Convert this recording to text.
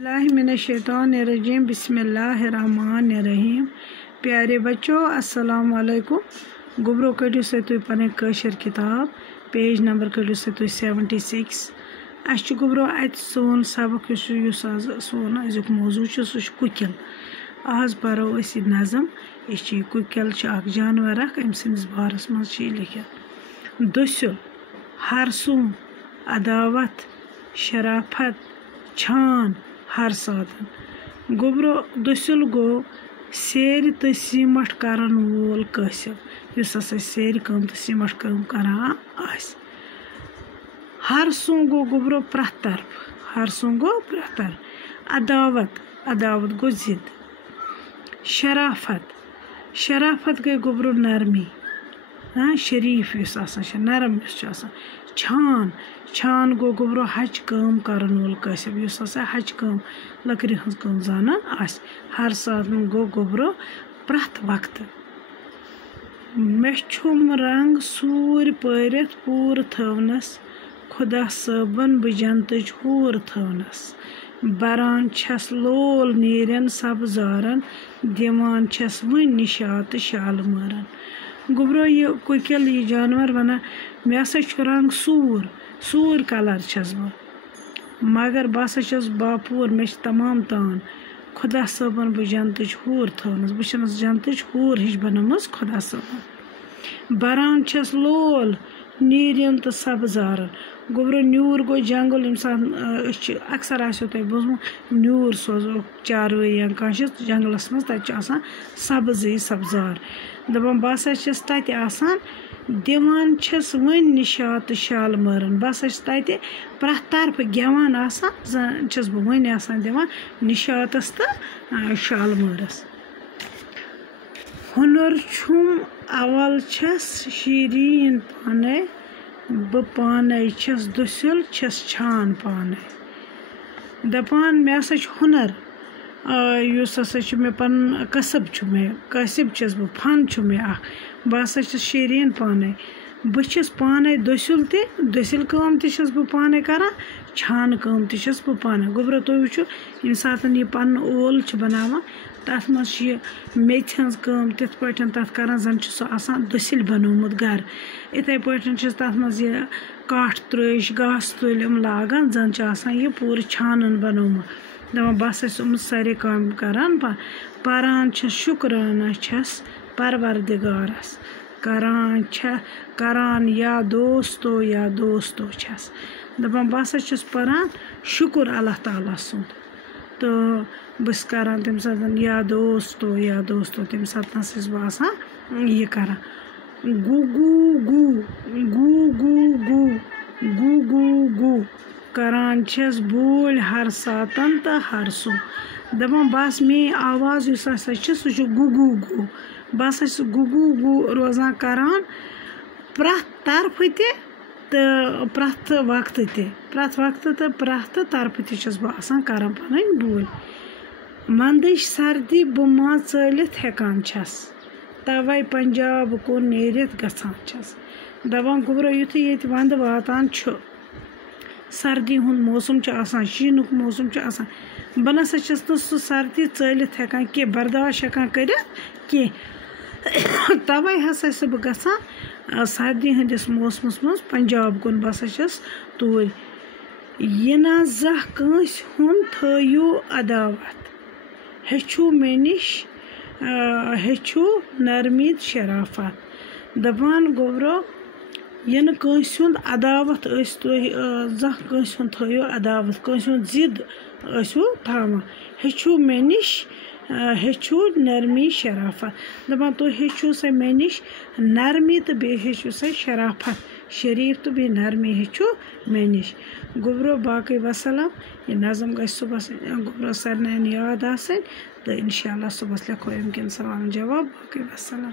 बिस्मिल्लाहिर्रहमानिर्रहीम बिस्मिल्लाहिर्रहमानिर्रहीम। प्यारे बच्चों अस्सलाम वालेकुम। गुब्रो कड़ियो से तुम पन कशर किताब पेज नंबर कड़ियो से तुम 76। अच्छ गुब्रो अत सोन सबक आज सोन अजुक मौजू सह कुकिल। आज परो नज़म यह कुकिल जानवर अम सस बारस मज लिखित दुसिल हरसू अदावत शराफत छान हर साधन। गुब्रो दुसिल गो सेर तो सीमट करन वोल कसिल सेर कम तो सीमट कम करान आस। हरसू गो गुब्रो प्रथ तरफ हरसू गो प्रथ तरफ। अदावत अदावत गो जिद। शराफत शराफत गई गुब्रो नरमी शरीफ नरम। छान छान गो गुब्रो हच कम करन वोल कसिब हच कम लकड़ी हज कम जानन आस। हर साधन गो गुब्रो प्रथ वक्त। मे छुम रंग सूर परित पूर थवनस खुदा सबन बह जंतच हूर थवनस। बरान छस लोल नीरन सब्जारन दिवान छस वन निशात शालमारन। गुब्रो यह कुकिल यह जानवर वना मे हसा रंग सूर सूर कलर छस बह मगर बह हसा बापूर मे तमाम तान खुदा सबन बह जंतच हूर थवनस बह जंतच हूर हिश बनमस खुदा सबन। बरान छस लोल नीरन तो सब्जारन। गुब्रो न्यूर गो जंगल अक्सर आसो तुम बोजमु न्यूर सोजो चारवई या कह जंगलस मज तत सब्जी सब्जार दपान बह छस तत आसान दिवान छस वन निशात शालमारन। बह तत प्रथ तरफ गेवान आसान छस बह वन आसान दिवान निशातस तो शालमारस। हुनर छुम अवल छस शीरीन पाने बह पाने छस दुसिल छस छान पाने। दपान मे हसा हुनर मे पन कसब मे कसिब छस बह फन मे बह हसा शीरीन पाने बह छस पाने दुसिल दुसिल काम तस बह पाने करान छान काम तस बह पाने। गुब्रो तुम वो ये सात यह पन ओल बनावान तथ मज मेथ हज काम तिथ पाटन तथ करान जन सह दुसिल बनोमुत गर। इथे पाटन तथ मज यह काठ त्रेश घास तुल लागान जन यह पूरे छानन बनोमुत। दपान बह हसा सारे काम करान परान छस शुक्राना छस परवरदिगारस करान या दोस्तो छस। दपान बह हसा छस परान शुक्र अल्लाह ताला सुंद तो बस करान तम सात या दोस्तो तम सात बह आसान यह करान गु गु गु गु गु गु गु गु गु करान छस बूल हर सातन तो हरसू। दपान बस मे आवाज सह गु गु गु बस गु गु गु रोजान करान प्रथ तरफ तो प्रथ वक्त तो प्रथ तरफ तस बह आसान करान पन बूल। मंदच सर्दी बह मा चलित हेकान छस तवे पंजाब कुन नेरित गछान छस। दपान गुब्रो युथु ये वंद वातान सर्दी हुंद मौसम आसान शीनुक मौसम आसान बह नसा छस तो सह सर्दी चलित हेकान कि बर्दाश्त हेकान करित कि तवे हसा बह गछान सर्दी हंदिस मौसमस मज पंजाब कुन बह छस तूर। यह ना जह कंस हुंद थयु अदावत हेचु मे निश हेचु नरमी शराफत। दपान गुब्रो यह कंस हुंद अदावत जह कंस हुंद थयु अदावत कंस हुंद जिद थावान हेचु मे निश हेचु नरमी शराफत। दपान तुम हेचु सा मे निश नरमी तो बे हेचु सा शराफत शरीफ तो बे नरमी हेचु मे निश। गुब्रो बाकी वसलम। यह नज़म गई सुबह गुब्रो सरनैन याद आसन तो इंशाअल्लाह सुबह लिखो अमकिन सवाल जवाब। बाकी वसलम।